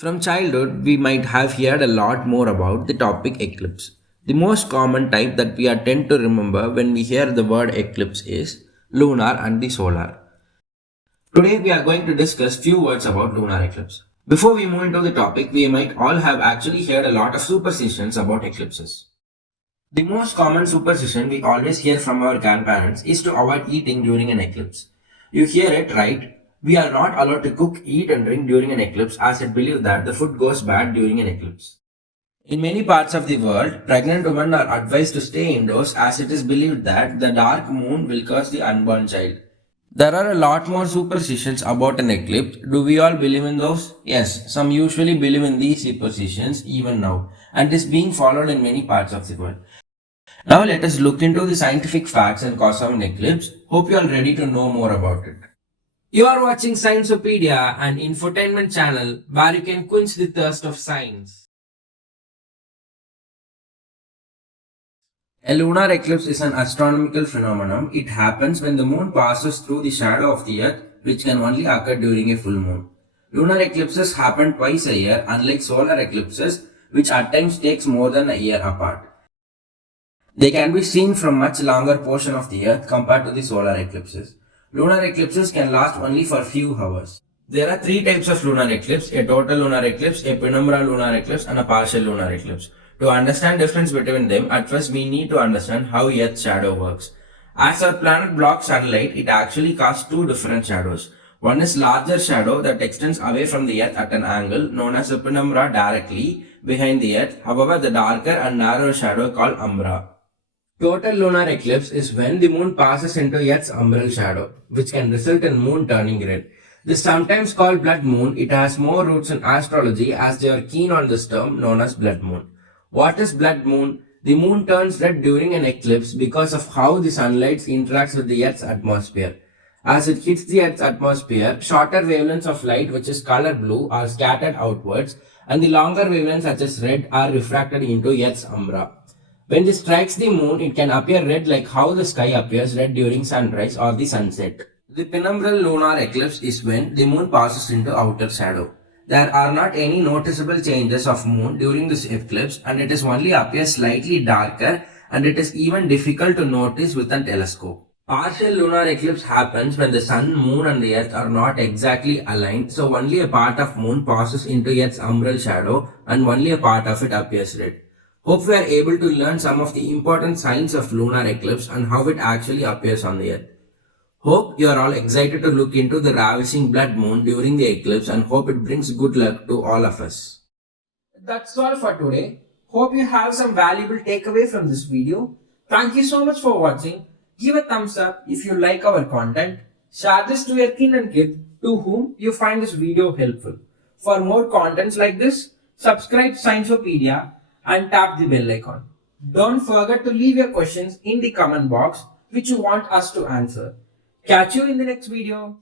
From childhood, we might have heard a lot more about the topic eclipse. The most common type that we are tend to remember when we hear the word eclipse is lunar and the solar. Today we are going to discuss few words about lunar eclipse. Before we move into the topic, we might all have actually heard a lot of superstitions about eclipses. The most common superstition we always hear from our grandparents is to avoid eating during an eclipse. You hear it right. We are not allowed to cook, eat and drink during an eclipse as it believes that the food goes bad during an eclipse. In many parts of the world, pregnant women are advised to stay indoors as it is believed that the dark moon will curse the unborn child. There are a lot more superstitions about an eclipse. Do we all believe in those? Yes, some usually believe in these superstitions even now, and it is being followed in many parts of the world. Now let us look into the scientific facts and cause of an eclipse. Hope you are ready to know more about it. You are watching Scienceopedia, an infotainment channel where you can quench the thirst of science. A lunar eclipse is an astronomical phenomenon. It happens when the moon passes through the shadow of the earth, which can only occur during a full moon. Lunar eclipses happen twice a year, unlike solar eclipses, which at times takes more than a year apart. They can be seen from much longer portion of the earth compared to the solar eclipses. Lunar eclipses can last only for few hours. There are three types of lunar eclipse: a total lunar eclipse, a penumbral lunar eclipse and a partial lunar eclipse. To understand difference between them, at first we need to understand how Earth's shadow works. As our planet blocks sunlight, it actually casts two different shadows. One is larger shadow that extends away from the Earth at an angle known as the penumbra directly behind the Earth. However, the darker and narrower shadow called umbra. Total lunar eclipse is when the moon passes into Earth's umbral shadow, which can result in moon turning red. This is sometimes called blood moon. It has more roots in astrology as they are keen on this term known as blood moon. What is blood moon? The moon turns red during an eclipse because of how the sunlight interacts with the Earth's atmosphere. As it hits the Earth's atmosphere, shorter wavelengths of light, which is color blue, are scattered outwards, and the longer wavelengths, such as red, are refracted into Earth's umbra. When this strikes the moon, it can appear red like how the sky appears red during sunrise or the sunset. The penumbral lunar eclipse is when the moon passes into outer shadow. There are not any noticeable changes of moon during this eclipse, and it is only appears slightly darker, and it is even difficult to notice with a telescope. Partial lunar eclipse happens when the sun, moon and the earth are not exactly aligned, so only a part of moon passes into Earth's umbral shadow and only a part of it appears red. Hope we are able to learn some of the important signs of lunar eclipse and how it actually appears on the earth. Hope you are all excited to look into the ravishing blood moon during the eclipse and hope it brings good luck to all of us. That's all for today. Hope you have some valuable takeaway from this video. Thank you so much for watching. Give a thumbs up if you like our content. Share this to your kin and kid to whom you find this video helpful. For more contents like this, subscribe Scienceopedia and tap the bell icon. Don't forget to leave your questions in the comment box which you want us to answer. Catch you in the next video.